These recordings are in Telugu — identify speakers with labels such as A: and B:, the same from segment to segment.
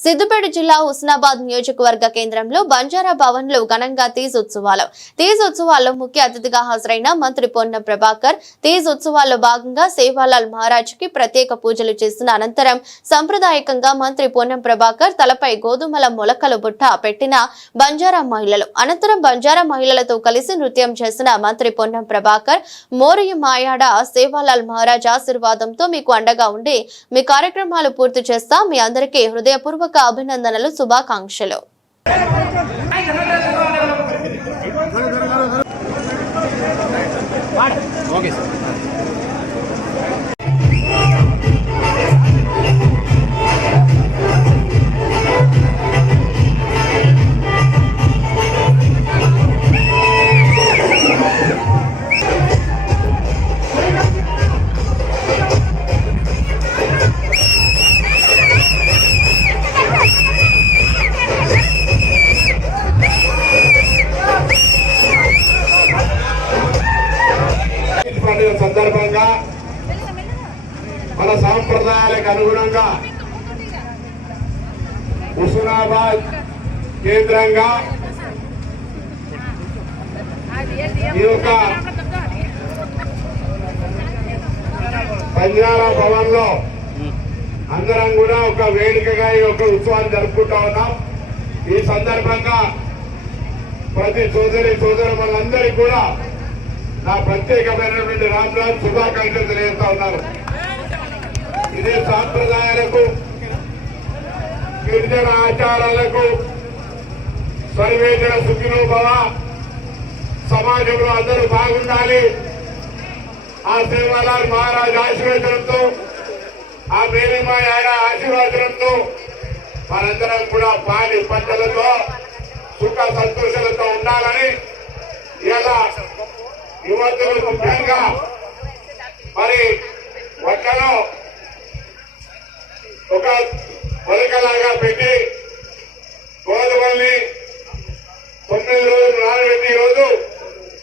A: సిద్దిపేట జిల్లా హుస్నాబాద్ నియోజకవర్గ కేంద్రంలో బంజారా భవన్లో ఘనంగా తీజ్ ఉత్సవాలు. తీజ్ ఉత్సవాల్లో ముఖ్య అతిథిగా హాజరైన మంత్రి పొన్న ప్రభాకర్ తీజ్ ఉత్సవాల్లో భాగంగా సేవాలాల్ మహారాజ్కి ప్రత్యేక పూజలు చేసిన అనంతరం సంప్రదాయకంగా మంత్రి పొన్నం ప్రభాకర్ తలపై గోధుమల మొలకల బుట్ట పెట్టిన బంజారా మహిళలు. అనంతరం బంజారా మహిళలతో కలిసి నృత్యం చేసిన మంత్రి పొన్నం ప్రభాకర్ మోరయ్య మాయాడ సేవాలాల్ మహారాజ్ ఆశీర్వాదంతో మీకు అండగా ఉండి మీ కార్యక్రమాలు పూర్తి చేస్తా మీ అందరికీ హృదయపూర్వక అభినందనలు శుభాకాంక్షలు.
B: Okay sir.
C: పండుగ సందర్భంగా మన సాంప్రదాయాలకు అనుగుణంగా హుస్నాబాద్ కేంద్రంగా ఈ యొక్క పంజాల భవన్లో అందరం కూడా ఒక వేడుకగా ఈ యొక్క ఉత్సవాన్ని జరుపుకుంటా ఉన్నాం. ఈ సందర్భంగా ప్రతి సోదరి సోదరు మనందరికీ కూడా నా ప్రత్యేకమైనటువంటి రామ్రాజ్ శుభాకాంక్షలు తెలియజేస్తా ఉన్నారు. ఇదే సాంప్రదాయాలకు గిరిజన ఆచారాలకు సర్వేజన సుఖినోభవ సమాజంలో అందరూ బాగుండాలి. ఆ సేవాలాల్ మహారాజ్ ఆశీర్వచనంతో ఆ మేలిమా ఆయన ఆశీర్వచనంతో మనందరం కూడా పాలి పంటలతో సుఖ సంతోషాలతో ఉండాలని యువతులు ముఖ్యంగా మరి వడ్లలో ఒక పొలికలాగా పెట్టి గోధుమల్ని తొమ్మిది రోజులు నానబెట్టి రోజు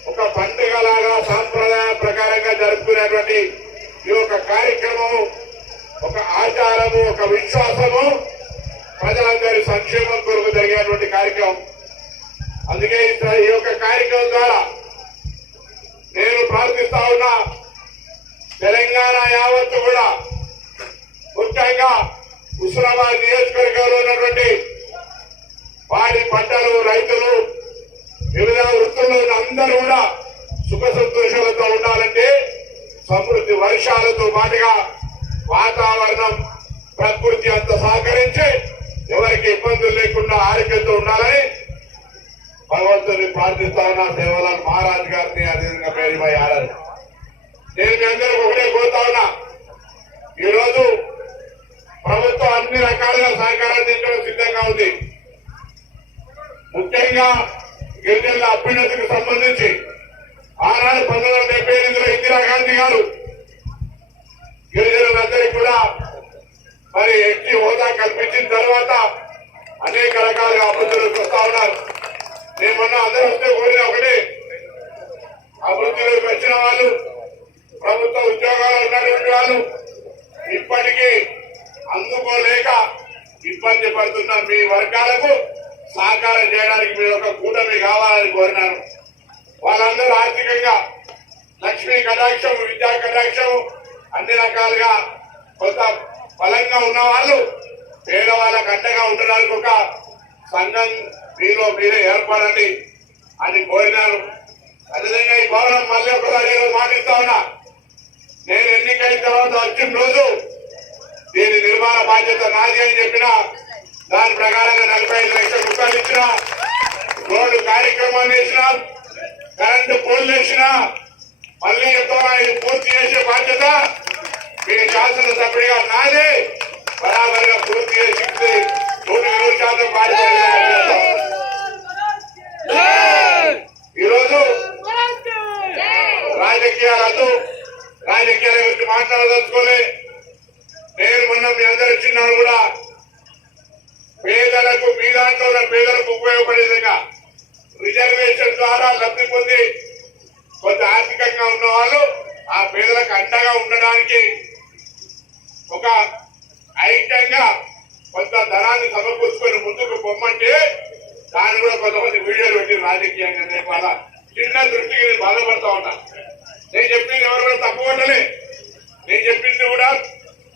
C: ఒక పండుగలాగా సాంప్రదాయ ప్రకారంగా జరుపుకునేటువంటి ఈ యొక్క కార్యక్రమము ఒక ఆచారము ఒక విశ్వాసము ప్రజలందరి సంక్షేమం కొరకు జరిగేటువంటి కార్యక్రమం. అందుకే ఈ- ఈ యొక్క కార్యక్రమం ద్వారా ప్రార్థిస్తా ఉన్నా. తెలంగాణ యావత్తు కూడా ముఖ్యంగా హుస్నాబాద్ నియోజకవర్గంలో ఉన్నటువంటి వారి పంటలు రైతులు వివిధ వృత్తుల్లో ఉన్న అందరూ కూడా సుఖ సంతోషాలతో ఉండాలంటే సమృద్ధి వర్షాలతో పాటుగా వాతావరణం ప్రకృతి అంత సహకరించి ఎవరికి ఇబ్బందులు లేకుండా ఆరోగ్యంతో ఉండాలని ప్రార్థిస్తా ఉన్నా సేవలాల్ మహారాజ్ గారిని అదేవిధంగా పేరుపై ఆడారు నేను మీ అందరూ ఒకటే కోరుతా ఉన్నా. ఈరోజు ప్రభుత్వం అన్ని రకాలుగా సహకారాన్ని ఇచ్చడం సిద్ధంగా ఉంది. ముఖ్యంగా గిరిజనుల అభ్యున్నతికి సంబంధించి ఆనాడు పంతొమ్మిది వందల డెబ్బై ఎనిమిదిలో ఇందిరాగాంధీ గారు గిరిజనులందరికీ కూడా మరి ఎక్కి హోదా కల్పించిన తర్వాత అనేక రకాలుగా అభివృద్ధిలోకి వస్తా ఉన్నారు. నేను మొన్న అందరూ వస్తే కోరిన ఒకటి. అభివృద్ధిలోకి వచ్చిన వాళ్ళు ప్రభుత్వ ఉద్యోగాలు ఉన్నటువంటి వాళ్ళు ఇప్పటికీ అందుకోలేక ఇబ్బంది పడుతున్న మీ వర్గాలకు సహకారం చేయడానికి మీరు ఒక కూటమి కావాలని కోరినాను వాళ్ళందరూ ఆర్థికంగా లక్ష్మీ కటాక్షం విద్యా కటాక్షం అన్ని రకాలుగా కొంత బలంగా ఉన్న వాళ్ళు పేదవాళ్ళకు అండగా ఉండడానికి ఒక సంఘం మీలో మీరే ఏర్పడండి అని కోరినారు. అదేవిధంగా ఈ భవనం మళ్ళీ ఒకసారి మాటిస్తా ఉన్నా. నేను ఎన్నికైన తర్వాత వచ్చిన రోజు దీని నిర్మాణ బాధ్యత నాది అని చెప్పిన దాని ప్రకారంగా నలభై ఐదు లక్షల రూపాయలు ఇచ్చిన రోడ్డు కార్యక్రమాలు వేసిన కరెంటు పోల్ వేసిన మళ్ళీ ఎక్కువ పూర్తి చేసే బాధ్యత మీ శాసనసభ్యుడిగా నాదే. బరాబరిగా పూర్తి చేసి ఇస్తే నూరు శాతం బాధ్యత ఈరోజు రాజకీయాలతో రాజకీయాల గురించి మాట్లాడదలుచుకోలే నేను మొన్న మీ అందరు ఇచ్చినాను కూడా పేదలకు మీ దాంట్లో ఉన్న పేదలకు ఉపయోగపడే విధంగా రిజర్వేషన్ ద్వారా లబ్ధి పొంది కొంత ఆర్థికంగా ఉన్న వాళ్ళు ఆ పేదలకు అండగా ఉండడానికి ఒక సమకూర్చుకొని ముందుకు పొమ్మంటే దాన్ని కూడా కొంతమంది వీడియోలు పెట్టి రాజకీయంగా నేను వాళ్ళ చిన్న దృష్టికి నేను బాధపడతా ఉన్నా. నేను చెప్పింది ఎవరు కూడా తప్పు ఉండలే నేను చెప్పింది కూడా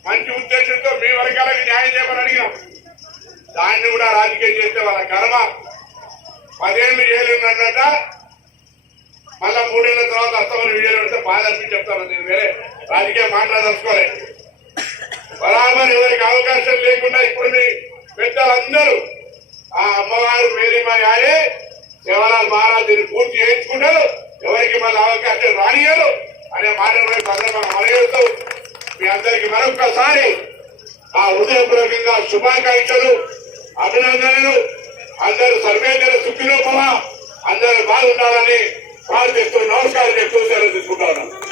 C: మంచి ఉద్దేశంతో మీ వర్గాలకు న్యాయం చేయమని అడిగాం దాన్ని కూడా రాజకీయం చేస్తే వాళ్ళ కర్మ. పదేళ్ళు ఏళ్ళున్నట మళ్ళా మూడేళ్ళ తర్వాత అత్తమని వీడియోలు పెడితే బాధ అనిపించి చెప్తాను. నేను వేరే రాజకీయం మాట్లాడదలుచుకోలేదు బరాబర్ ఎవరికి అవకాశం లేకుండా ఇప్పుడు మీ పెద్దలందరూ ఆ అమ్మవారు మేరీమా ఆయే శివలాల్ మహారాజుని పూర్తి చేయించుకున్నారు ఎవరికి మళ్ళీ అవకాశం రానియరు అనే మాటలపై సందర్భంగా మనయేస్తూ మీ అందరికి మరొక్కసారి ఆ హృదయపూర్వకంగా శుభాకాంక్షలు అభినందనలు. అందరూ సర్వేంద్ర సుఖిలోపమ అందరూ బాగుండాలని ప్రార్థిస్తూ నమస్కారం